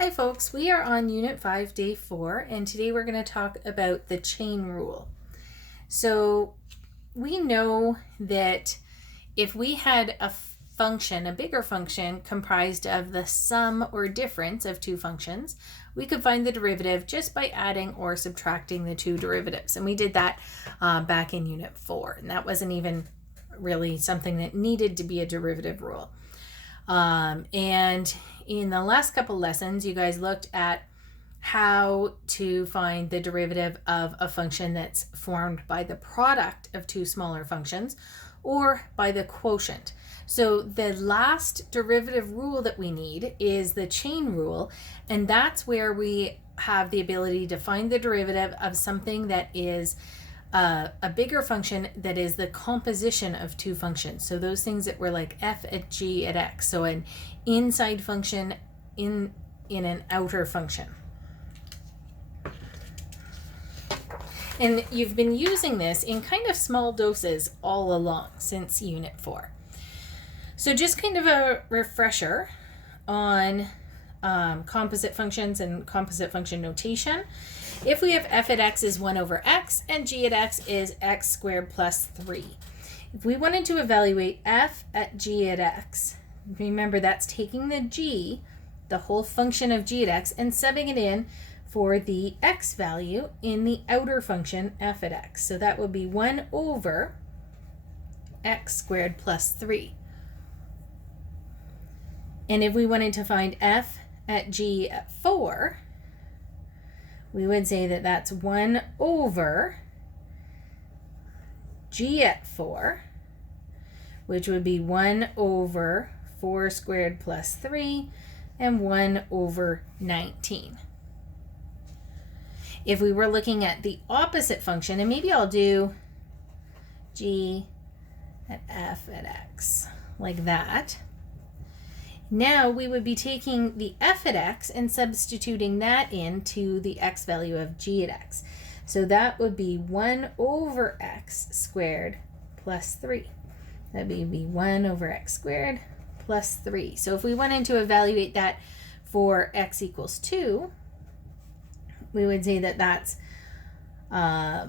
Hi folks, we are on Unit 5, Day 4, and today we're going to talk about the chain rule. So we know that if we had a function, a bigger function, comprised of the sum or difference of two functions, we could find the derivative just by adding or subtracting the two derivatives. And we did that back in Unit 4, and that wasn't even really something that needed to be a derivative rule. And in the last couple lessons, you guys looked at how to find the derivative of a function that's formed by the product of two smaller functions or by the quotient. So the last derivative rule that we need is the chain rule, and that's where we have the ability to find the derivative of something that is a bigger function that is the composition of two functions. So those things that were like f at g at x. So an inside function in an outer function. And you've been using this in kind of small doses all along since Unit 4. So just kind of a refresher on composite functions and composite function notation. If we have f at x is 1 over x and g at x is x squared plus 3. If we wanted to evaluate f at g at x, remember that's taking the g, the whole function of g at x, and subbing it in for the x value in the outer function f at x. So that would be 1 over x squared plus 3. And if we wanted to find f at g at 4, we would say that that's 1 over g at 4, which would be 1 over 4 squared plus 3 and 1 over 19. If we were looking at the opposite function, and maybe I'll do g at f at x like that. Now we would be taking the f at x and substituting that into the x value of g at x. So that would be 1 over x squared plus 3. That would be 1 over x squared plus 3. So if we wanted to evaluate that for x equals 2, we would say that that's f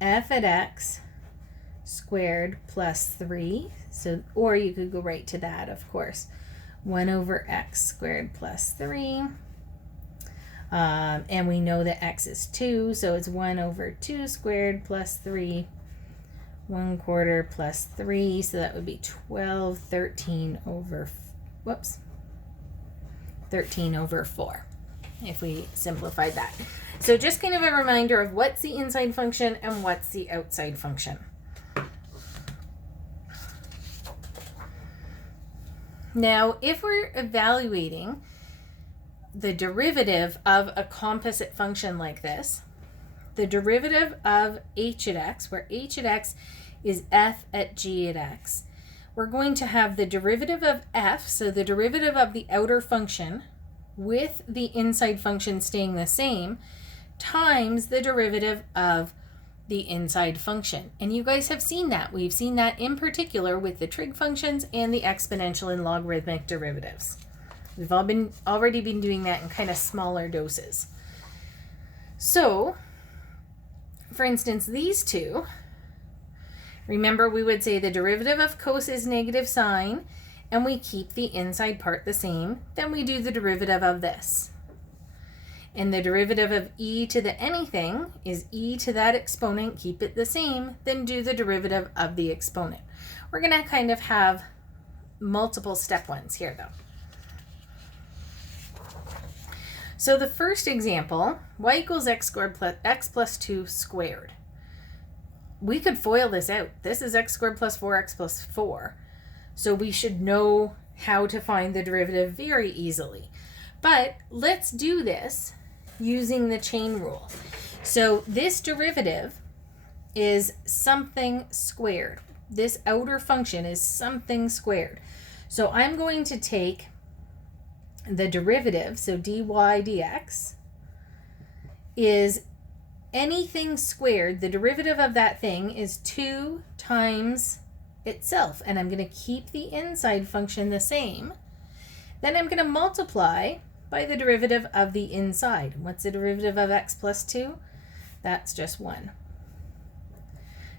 at x squared plus 3. So, or you could go right to that, of course. 1 over x squared plus 3. And we know that x is 2, so it's 1 over 2 squared plus 3. 1 quarter plus 3, so that would be 12, 13 over, 13 over 4, if we simplified that. So just kind of a reminder of what's the inside function and what's the outside function. Now, if we're evaluating the derivative of a composite function like this, the derivative of h at x, where h at x is f at g at x, we're going to have the derivative of f, so the derivative of the outer function with the inside function staying the same, times the derivative of the inside function. And you guys have seen that. We've seen that in particular with the trig functions and the exponential and logarithmic derivatives. We've already been doing that in kind of smaller doses. So, for instance, these two, remember we would say the derivative of cos is negative sine, and we keep the inside part the same. Then we do the derivative of this. And the derivative of e to the anything is e to that exponent, keep it the same, then do the derivative of the exponent. We're going to kind of have multiple step ones here though. So the first example, y equals x squared plus x plus 2 squared. We could FOIL this out. This is x squared plus 4x plus 4. So we should know how to find the derivative very easily. But let's do this using the chain rule. So this derivative is something squared. This outer function is something squared. So I'm going to take the derivative, so dy dx is anything squared. The derivative of that thing is 2 times itself, and I'm going to keep the inside function the same. Then I'm going to multiply by the derivative of the inside. What's the derivative of x plus 2? That's just 1.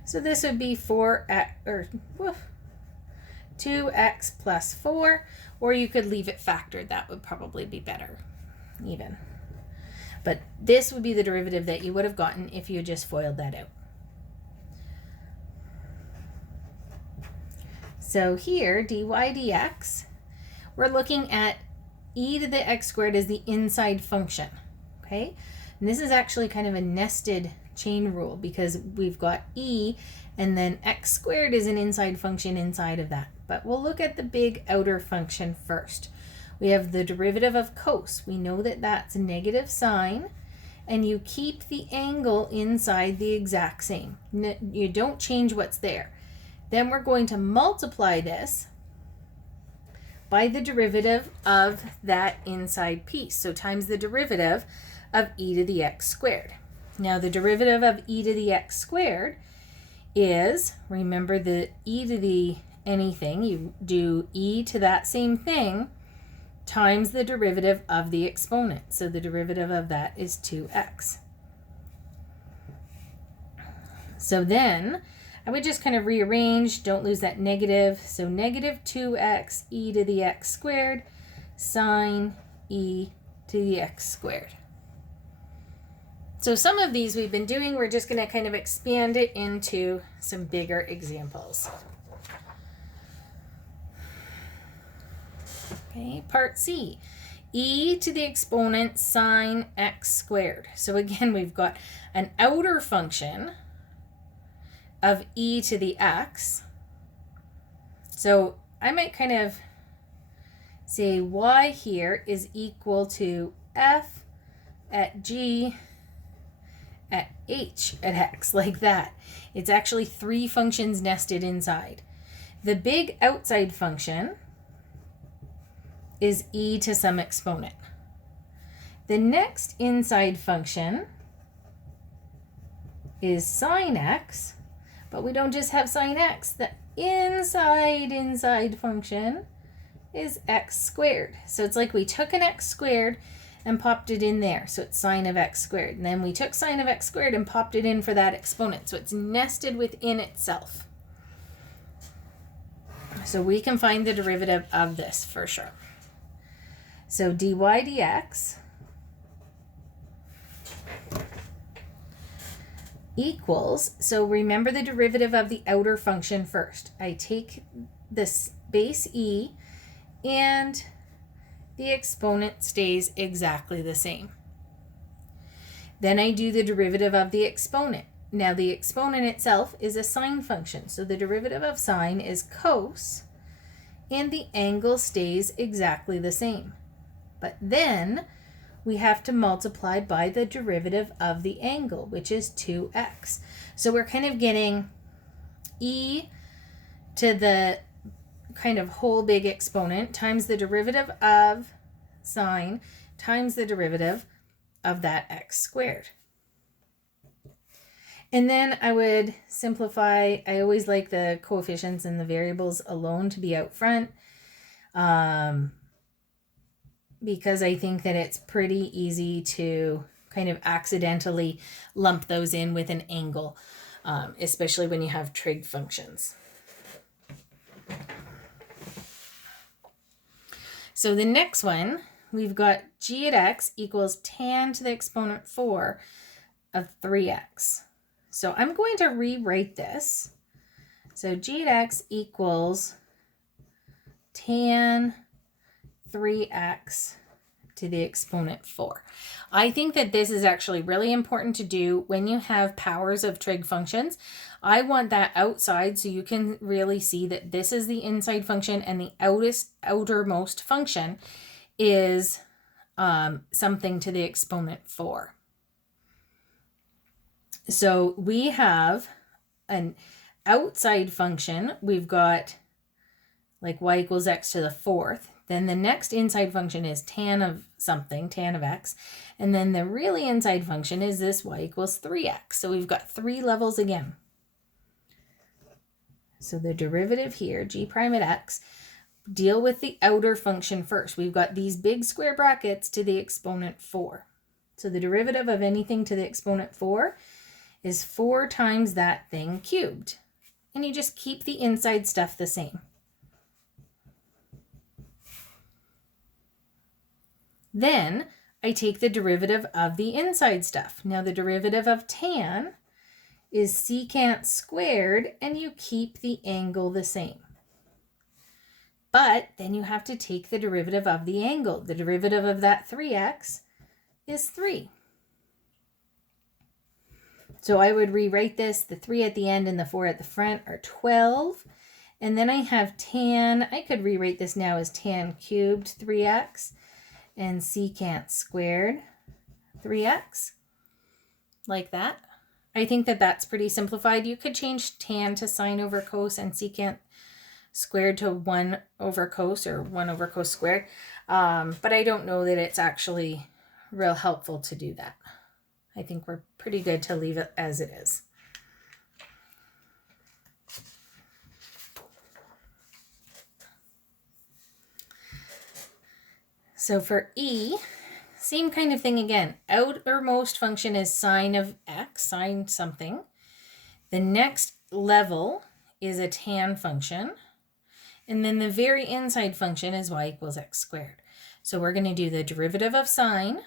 So this would be 2x plus 4, or you could leave it factored. That would probably be better, even. But this would be the derivative that you would have gotten if you just FOILed that out. So here, dy dx, we're looking at e to the x squared as the inside function, okay? And this is actually kind of a nested chain rule because we've got e and then x squared is an inside function inside of that. But we'll look at the big outer function first. We have the derivative of cos. We know that that's a negative sign, and you keep the angle inside the exact same. You don't change what's there. Then we're going to multiply this by the derivative of that inside piece. So times the derivative of e to the x squared. Now the derivative of e to the x squared is, remember the e to the anything, you do e to that same thing times the derivative of the exponent. So the derivative of that is 2x. So then I would just kind of rearrange, don't lose that negative. So negative 2x e to the x squared sine e to the x squared. So some of these we've been doing, we're just going to kind of expand it into some bigger examples. Okay, part C, e to the exponent sine x squared. So again, we've got an outer function of e to the x. So I might kind of say y here is equal to f at g at h at x, like that. It's actually 3 functions nested inside. The big outside function is e to some exponent. The next inside function is sine x, but we don't just have sine x. The inside function is x squared. So it's like we took an x squared and popped it in there. So it's sine of x squared. And then we took sine of x squared and popped it in for that exponent. So it's nested within itself. So we can find the derivative of this for sure. So dy dx equals, so remember the derivative of the outer function first. I take this base e and the exponent stays exactly the same. Then I do the derivative of the exponent. Now the exponent itself is a sine function, so the derivative of sine is cos, and the angle stays exactly the same. But then we have to multiply by the derivative of the angle, which is 2x. So we're kind of getting e to the kind of whole big exponent times the derivative of sine times the derivative of that x squared. And then I would simplify. I always like the coefficients and the variables alone to be out front. Because I think that it's pretty easy to kind of accidentally lump those in with an angle, especially when you have trig functions. So the next one, we've got g at x equals tan to the exponent 4 of 3x. So I'm going to rewrite this. So g at x equals tan 3x to the exponent 4. I think that this is actually really important to do when you have powers of trig functions. I want that outside so you can really see that this is the inside function and the outermost function is something to the exponent 4. So we have an outside function. We've got like y equals x to the 4th. Then the next inside function is tan of something, tan of x. And then the really inside function is this y equals 3x. So we've got 3 levels again. So the derivative here, g prime at x, deal with the outer function first. We've got these big square brackets to the exponent 4. So the derivative of anything to the exponent 4 is 4 times that thing cubed. And you just keep the inside stuff the same. Then I take the derivative of the inside stuff. Now the derivative of tan is secant squared, and you keep the angle the same. But then you have to take the derivative of the angle. The derivative of that 3x is 3. So I would rewrite this. The 3 at the end and the 4 at the front are 12. And then I have tan. I could rewrite this now as tan cubed 3x and secant squared 3x, like that. I think that that's pretty simplified. You could change tan to sine over cos and secant squared to 1 over cos or 1 over cos squared. But I don't know that it's actually real helpful to do that. I think we're pretty good to leave it as it is. So for E, same kind of thing again. Outermost function is sine of x, sine something. The next level is a tan function. And then the very inside function is y equals x squared. So we're going to do the derivative of sine,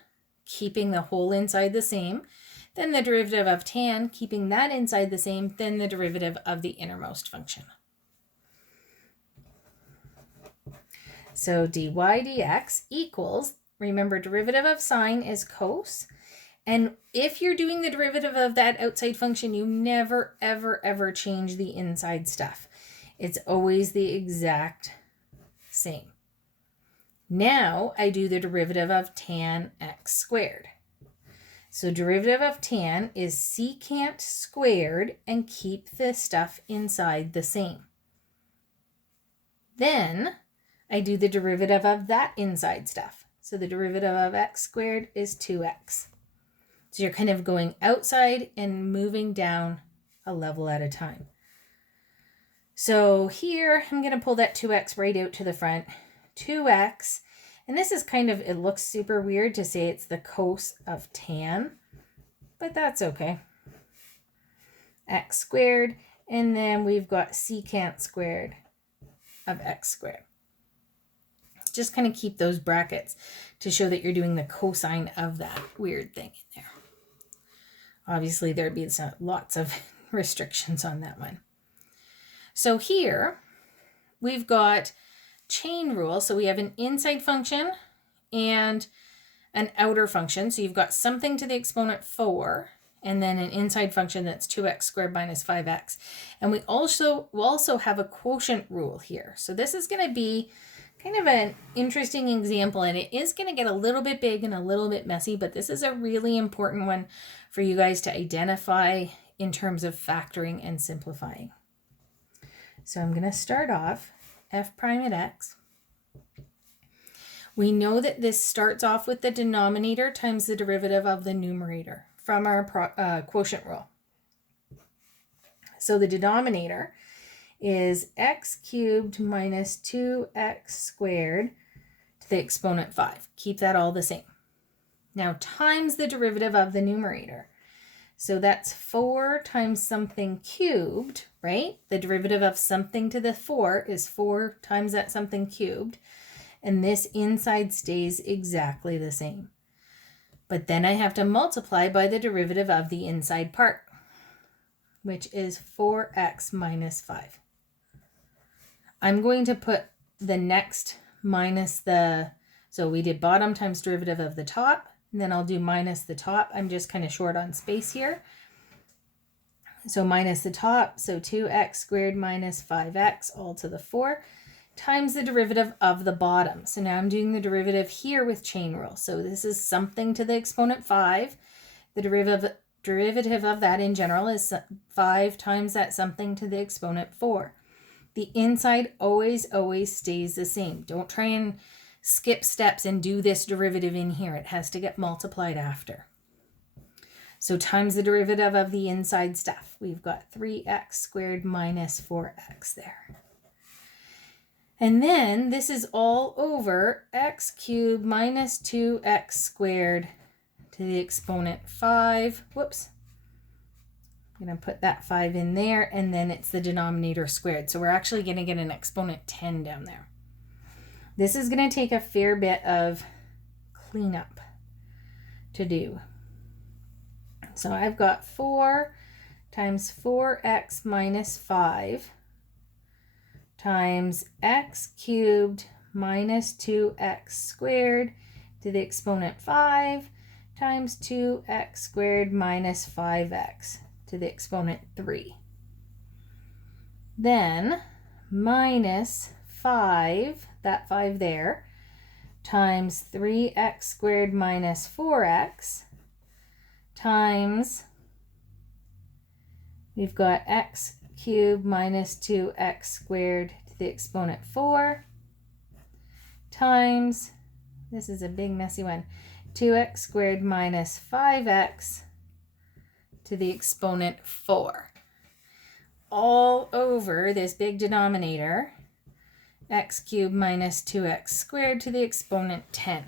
keeping the whole inside the same. Then the derivative of tan, keeping that inside the same. Then the derivative of the innermost function. So dy dx equals, remember derivative of sine is cos. And if you're doing the derivative of that outside function, you never, ever, ever change the inside stuff. It's always the exact same. Now I do the derivative of tan x squared. So derivative of tan is secant squared and keep the stuff inside the same. Then I do the derivative of that inside stuff. So the derivative of x squared is 2x. So you're kind of going outside and moving down a level at a time. So here I'm going to pull that 2x right out to the front. 2x, and this is kind of, it looks super weird to say it's the cos of tan, but that's okay. X squared, and then we've got secant squared of x squared. Just kind of keep those brackets to show that you're doing the cosine of that weird thing in there. Obviously, there'd be lots of restrictions on that one. So here, we've got chain rule. So we have an inside function and an outer function. So you've got something to the exponent 4, and then an inside function that's 2x squared minus 5x. And we'll also have a quotient rule here. So this is going to be kind of an interesting example, and it is going to get a little bit big and a little bit messy, but this is a really important one for you guys to identify in terms of factoring and simplifying. So I'm going to start off f prime at x. We know that this starts off with the denominator times the derivative of the numerator from our quotient rule. So the denominator is x cubed minus 2x squared to the exponent 5. Keep that all the same. Now times the derivative of the numerator. So that's 4 times something cubed, right? The derivative of something to the 4 is 4 times that something cubed. And this inside stays exactly the same. But then I have to multiply by the derivative of the inside part, which is 4x minus 5. I'm going to put the next minus the, so we did bottom times derivative of the top, and then I'll do minus the top. I'm just kind of short on space here. So minus the top, so 2x squared minus 5x all to the 4 times the derivative of the bottom. So now I'm doing the derivative here with chain rule. So this is something to the exponent 5. The derivative of that in general is 5 times that something to the exponent 4. The inside always stays the same. Don't try and skip steps and do this derivative in here. It has to get multiplied after. So times the derivative of the inside stuff. We've got 3x squared minus 4x there. And then this is all over x cubed minus 2x squared to the exponent 5. Whoops. I'm going to put that 5 in there, and then it's the denominator squared. So we're actually going to get an exponent 10 down there. This is going to take a fair bit of cleanup to do. So I've got 4 times 4x minus 5 times x cubed minus 2x squared to the exponent 5 times 2x squared minus 5x to the exponent 3. Then minus 5, that 5 there, times 3x squared minus 4x times, we've got x cubed minus 2x squared to the exponent 4 times, this is a big messy one, 2x squared minus 5x to the exponent 4. All over this big denominator, x cubed minus 2x squared to the exponent 10.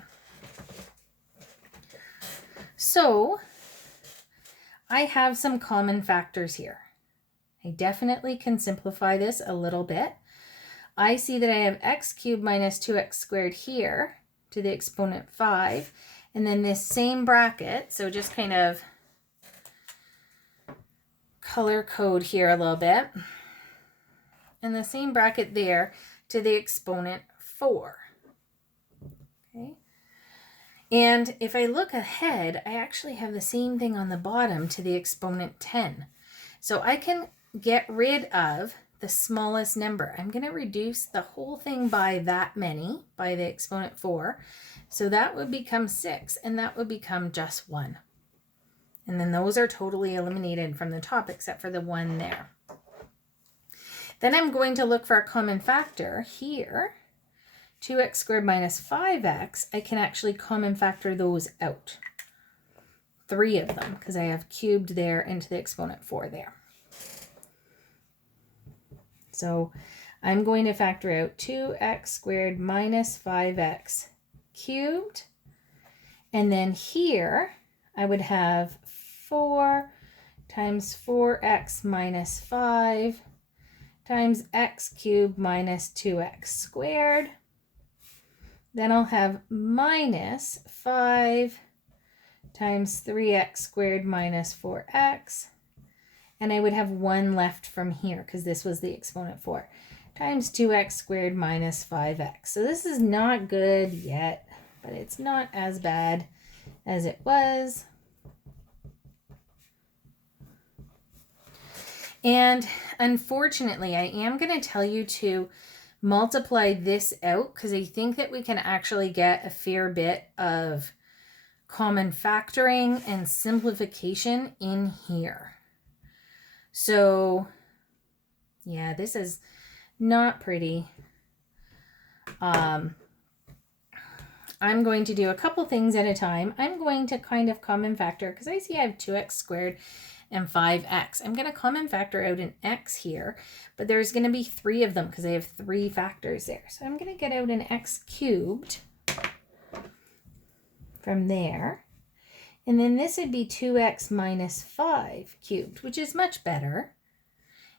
So I have some common factors here. I definitely can simplify this a little bit. I see that I have x cubed minus 2x squared here to the exponent 5, and then this same bracket, so just kind of color code here a little bit, and the same bracket there to the exponent 4. Okay. And if I look ahead, I actually have the same thing on the bottom to the exponent 10. So I can get rid of the smallest number. I'm going to reduce the whole thing by that many, by the exponent 4. So that would become 6, and that would become just 1. And then those are totally eliminated from the top except for the 1 there. Then I'm going to look for a common factor here. 2x squared minus 5x, I can actually common factor those out. 3 of them, because I have cubed there into the exponent 4 there. So I'm going to factor out 2x squared minus 5x cubed. And then here I would have 4 times 4x minus 5 times x cubed minus 2x squared. Then I'll have minus 5 times 3x squared minus 4x. And I would have 1 left from here because this was the exponent 4 times 2x squared minus 5x. So this is not good yet, but it's not as bad as it was. And unfortunately, I am going to tell you to multiply this out because I think that we can actually get a fair bit of common factoring and simplification in here. So yeah, this is not pretty. I'm going to do a couple things at a time. I'm going to kind of common factor because I see I have 2x squared and 5x. I'm going to common factor out an x here, but there's going to be 3 of them because I have 3 factors there. So I'm going to get out an x cubed from there. And then this would be 2x minus 5 cubed, which is much better.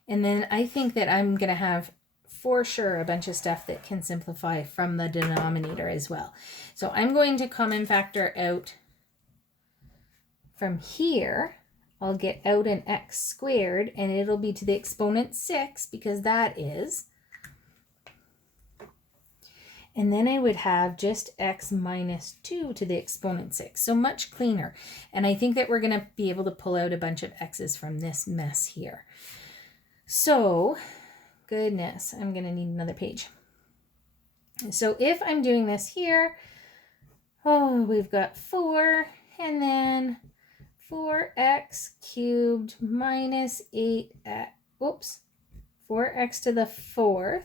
And then I think that I'm going to have, for sure, a bunch of stuff that can simplify from the denominator as well. So I'm going to common factor out from here. I'll get out an x squared, and it'll be to the exponent 6 because that is. And then I would have just x minus 2 to the exponent 6. So much cleaner. And I think that we're going to be able to pull out a bunch of x's from this mess here. So, goodness, I'm going to need another page. So if I'm doing this here, oh, we've got 4 and then 4x cubed minus 8x, 4x to the 4th.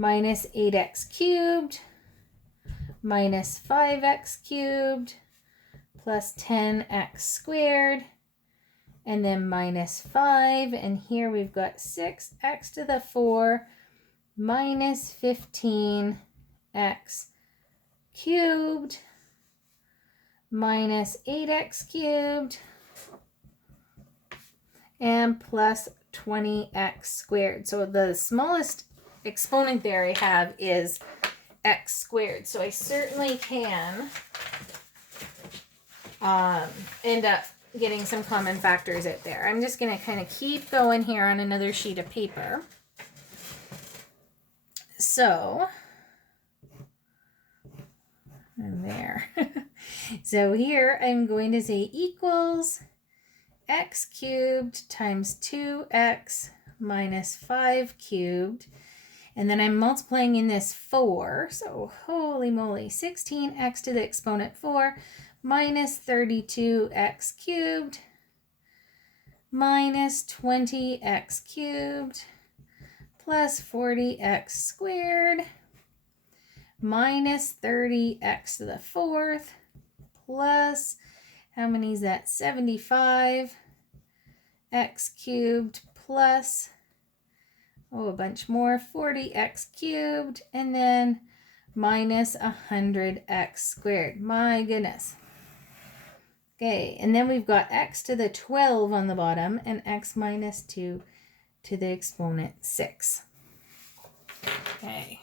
Minus 8x cubed minus 5x cubed plus 10x squared, and then minus 5, and here we've got 6x to the 4 minus 15x cubed minus 8x cubed and plus 20x squared. So the smallest exponent there I have is x squared. So I certainly can end up getting some common factors out there. I'm just going to kind of keep going here on another sheet of paper. So, and there. So here I'm going to say equals x cubed times 2x minus 5 cubed. And then I'm multiplying in this 4. So holy moly, 16x to the exponent 4 minus 32x cubed minus 20x cubed plus 40x squared minus 30x to the 4th plus, how many is that? 75x cubed plus, oh, a bunch more, 40x cubed, and then minus 100x squared. My goodness. Okay, and then we've got x to the 12 on the bottom and x minus 2 to the exponent 6. Okay.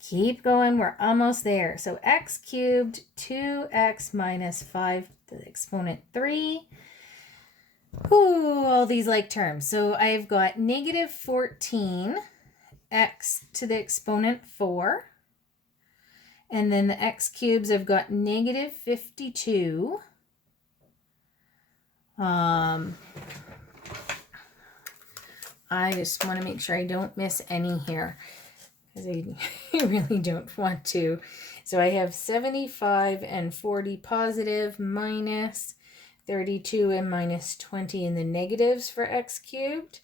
Keep going, we're almost there. So x cubed, 2x minus 5 to the exponent 3. Ooh, all these like terms. So I've got negative 14 x to the exponent 4. And then the x cubes, I've got negative 52. I just want to make sure I don't miss any here, because I really don't want to. So I have 75 and 40 positive minus 32 and minus 20 in the negatives for x cubed.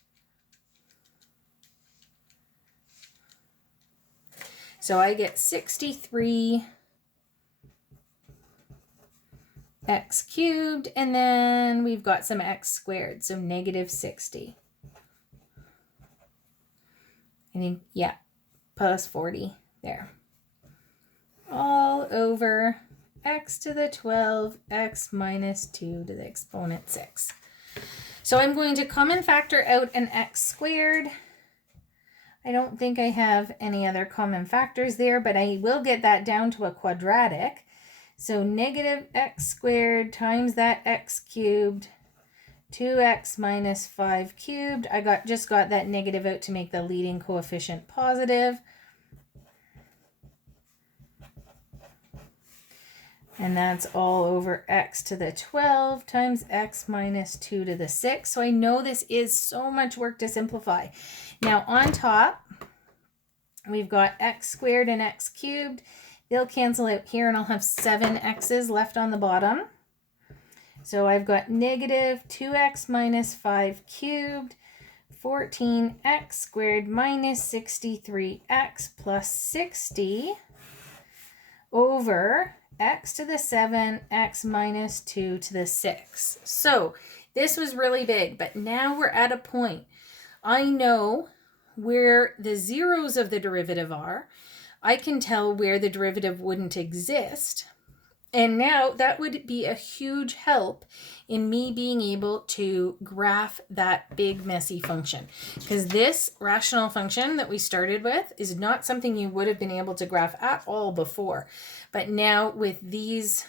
So I get 63 x cubed, and then we've got some x squared, so negative 60. And yeah, plus 40 there. All over x to the 12, x minus 2 to the exponent 6. So I'm going to common factor out an x squared. I don't think I have any other common factors there, but I will get that down to a quadratic. So negative x squared times that x cubed, 2x minus 5 cubed. I just got that negative out to make the leading coefficient positive. And that's all over x to the 12 times x minus 2 to the 6. So I know this is so much work to simplify. Now on top, we've got x squared and x cubed. They'll cancel out here, and I'll have 7 x's left on the bottom. So I've got negative 2x minus 5 cubed, 14x squared minus 63x plus 60 over x to the 7, x minus 2 to the 6. So this was really big, but now we're at a point. I know where the zeros of the derivative are. I can tell where the derivative wouldn't exist. And now that would be a huge help in me being able to graph that big messy function. Because this rational function that we started with is not something you would have been able to graph at all before. But now with this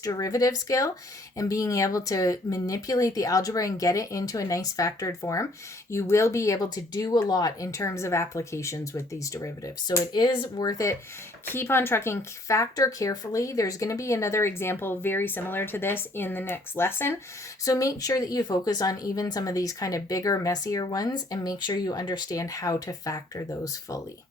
derivative skill and being able to manipulate the algebra and get it into a nice factored form, you will be able to do a lot in terms of applications with these derivatives. So it is worth it. Keep on trucking, factor carefully. There's going to be another example very similar to this in the next lesson. So make sure that you focus on even some of these kind of bigger, messier ones and make sure you understand how to factor those fully.